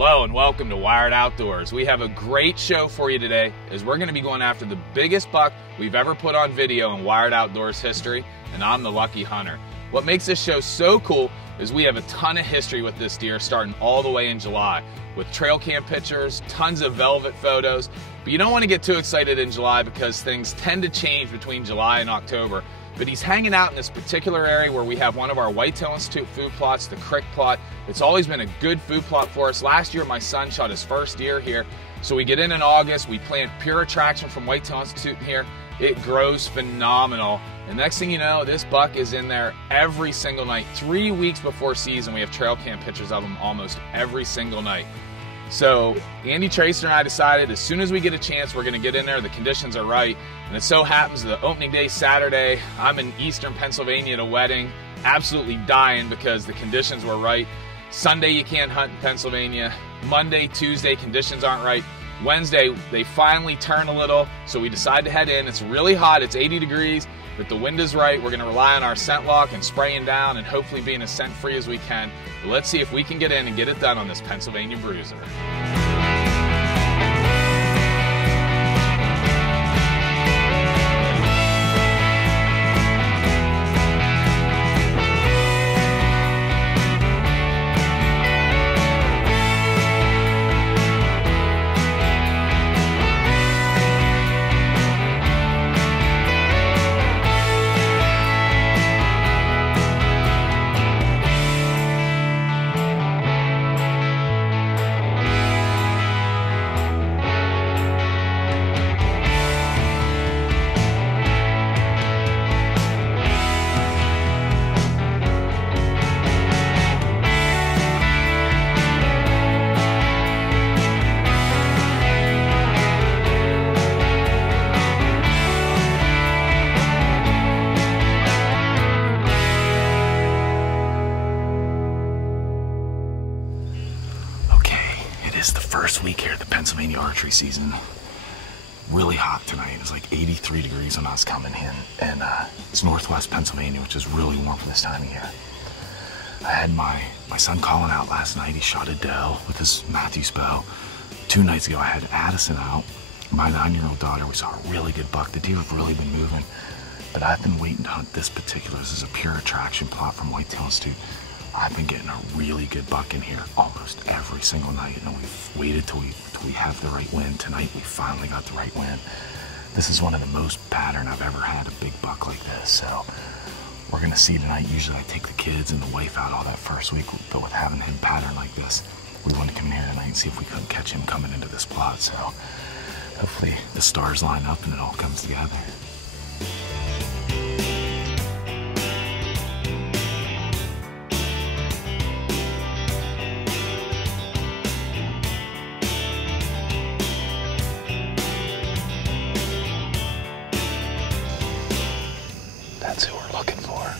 Hello and welcome to Wired Outdoors. We have a great show for you today as we're going to be going after the biggest buck we've ever put on video in Wired Outdoors history, and I'm the lucky hunter. What makes this show so cool is we have a ton of history with this deer starting all the way in July with trail cam pictures, tons of velvet photos, but you don't want to get too excited in July because things tend to change between July and October. But he's hanging out in this particular area where we have one of our Whitetail Institute food plots, the Crick plot. It's always been a good food plot for us. Last year, my son shot his first deer here. So we get in August, we plant pure attraction from Whitetail Institute here. It grows phenomenal. And next thing you know, this buck is in there every single night. 3 weeks before season, we have trail cam pictures of him almost every single night. So Andy Tracer and I decided as soon as we get a chance, we're gonna get in there, the conditions are right. And it so happens the opening day Saturday, I'm in Eastern Pennsylvania at a wedding, absolutely dying because the conditions were right. Sunday you can't hunt in Pennsylvania. Monday, Tuesday, conditions aren't right. Wednesday, they finally turn a little, so we decide to head in. It's really hot, it's 80 degrees, but the wind is right. We're gonna rely on our scent lock and spraying down and hopefully being as scent free as we can. But let's see if we can get in and get it done on this Pennsylvania bruiser. It's the first week here of the Pennsylvania archery season. Really hot tonight. It was like 83 degrees when I was coming in, and it's northwest Pennsylvania, which is really warm for this time of year. I had my son calling out last night. He shot a doe with his Matthews bow. 2 nights ago I had Addison out, my 9-year-old daughter. We saw a really good buck. The deer have really been moving, but I've been waiting to hunt this particular. This is a pure attraction plot from Whitetail Institute. I've been getting a really good buck in here almost every single night, and we've waited till we have the right wind. Tonight we finally got the right wind. This is one of the most pattern I've ever had a big buck like this, so we're gonna see tonight. Usually I take the kids and the wife out all that first week, but with having him pattern like this, we wanted to come in here tonight and see if we couldn't catch him coming into this plot. So hopefully the stars line up and it all comes together. That's who we're looking for.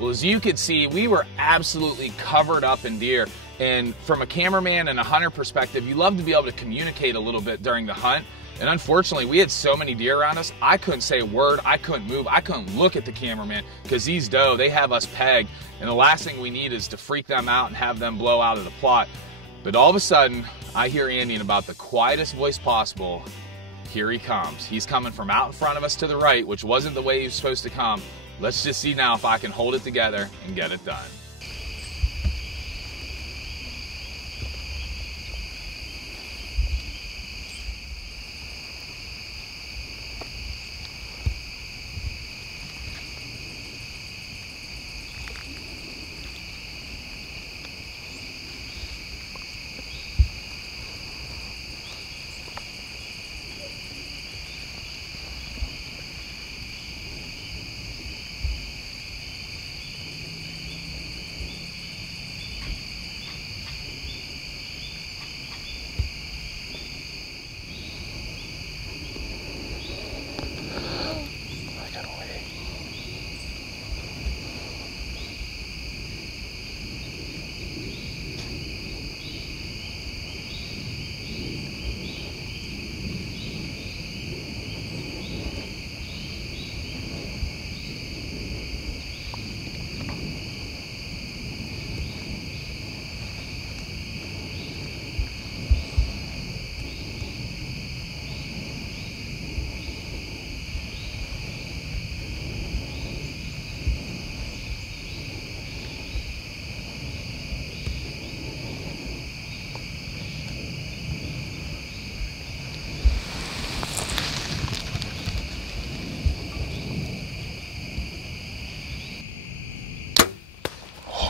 Well, as you could see, we were absolutely covered up in deer. And from a cameraman and a hunter perspective, you love to be able to communicate a little bit during the hunt. And unfortunately, we had so many deer around us, I couldn't say a word, I couldn't move, I couldn't look at the cameraman because these doe, they have us pegged. And the last thing we need is to freak them out and have them blow out of the plot. But all of a sudden, I hear Andy in about the quietest voice possible. Here he comes. He's coming from out in front of us to the right, which wasn't the way he was supposed to come. Let's just see now if I can hold it together and get it done.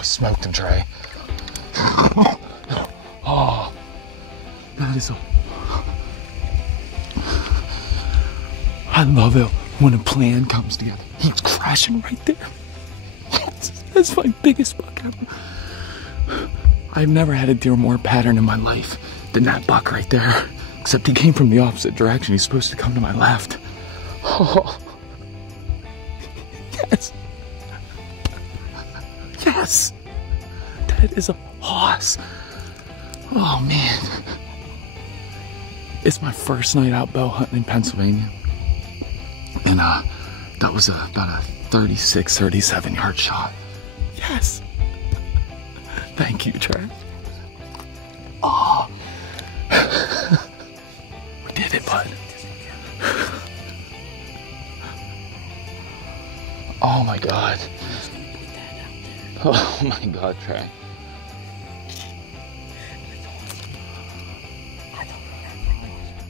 smoked him, Trey. Oh, that is I love it when a plan comes together. He's crashing right there. Yes, that's my biggest buck ever. I've never had a deer more pattern in my life than that buck right there. Except he came from the opposite direction. He's supposed to come to my left. Oh. Yes. Yes. That is a hoss. Oh man. It's my first night out bow hunting in Pennsylvania. And that was about a 36, 37 yard shot. Yes. Thank you, Trey. Oh. We did it, bud. Oh my God. Oh my God, Trey.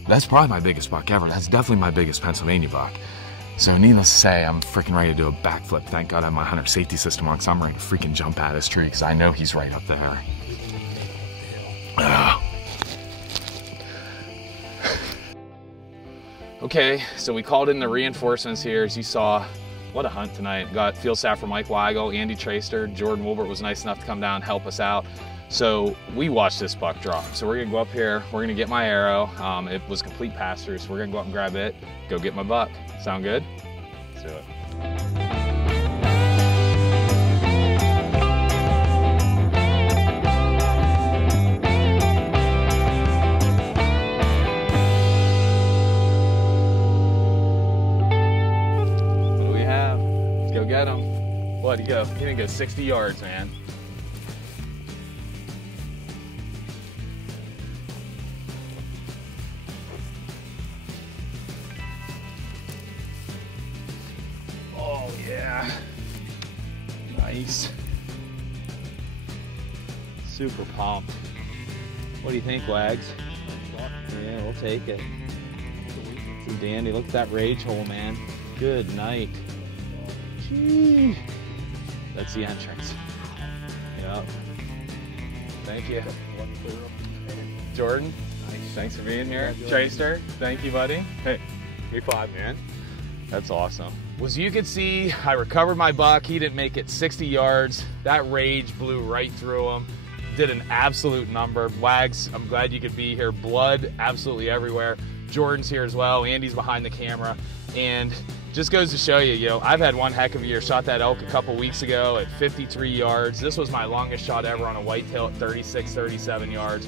That's probably my biggest buck ever. That's definitely my biggest Pennsylvania buck. So needless to say, I'm freaking ready to do a backflip. Thank God I have my hunter safety system on, because I'm ready to freaking jump at this tree, because I know he's right up there. Okay, so we called in the reinforcements here. As you saw, what a hunt tonight. Got field staff from Mike Weigel, Andy Traster, Jordan Wilbert was nice enough to come down and help us out. So we watched this buck drop. So we're gonna go up here, we're gonna get my arrow. It was complete pass-through, so we're gonna go up and grab it, go get my buck. Sound good? Let's do it. What do we have? Let's go get him. What, he didn't go 60 yards, man. Yeah, nice. Super pumped. What do you think, Wags? Yeah, we'll take it. It's a dandy. Look at that rage hole, man. Good night. Gee. That's the entrance. Yep. Thank you. Jordan, thanks for being here. Tracer, thank you, buddy. Hey, #5, man. That's awesome. As you can see, I recovered my buck. He didn't make it 60 yards. That rage blew right through him. Did an absolute number. Wags, I'm glad you could be here. Blood absolutely everywhere. Jordan's here as well. Andy's behind the camera. And just goes to show you, I've had one heck of a year. Shot that elk a couple weeks ago at 53 yards. This was my longest shot ever on a whitetail at 36, 37 yards.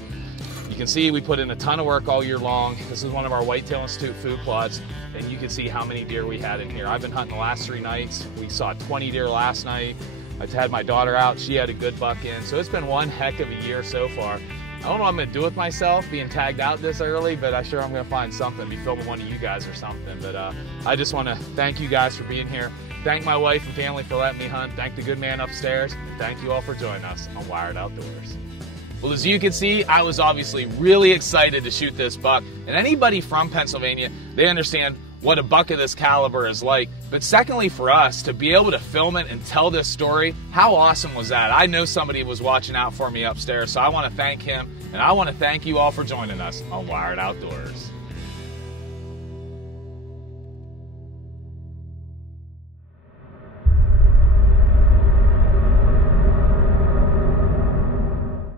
You can see we put in a ton of work all year long. This is one of our Whitetail Institute food plots, and you can see how many deer we had in here. I've been hunting the last 3 nights. We saw 20 deer last night. I had my daughter out. She had a good buck in. So it's been one heck of a year so far. I don't know what I'm gonna do with myself being tagged out this early, but I'm sure I'm gonna find something, be filming one of you guys or something. But I just wanna thank you guys for being here. Thank my wife and family for letting me hunt. Thank the good man upstairs. And thank you all for joining us on Wired Outdoors. Well, as you can see, I was obviously really excited to shoot this buck. And anybody from Pennsylvania, they understand what a buck of this caliber is like. But secondly, for us to be able to film it and tell this story, how awesome was that? I know somebody was watching out for me upstairs, so I want to thank him, and I want to thank you all for joining us on Wired Outdoors.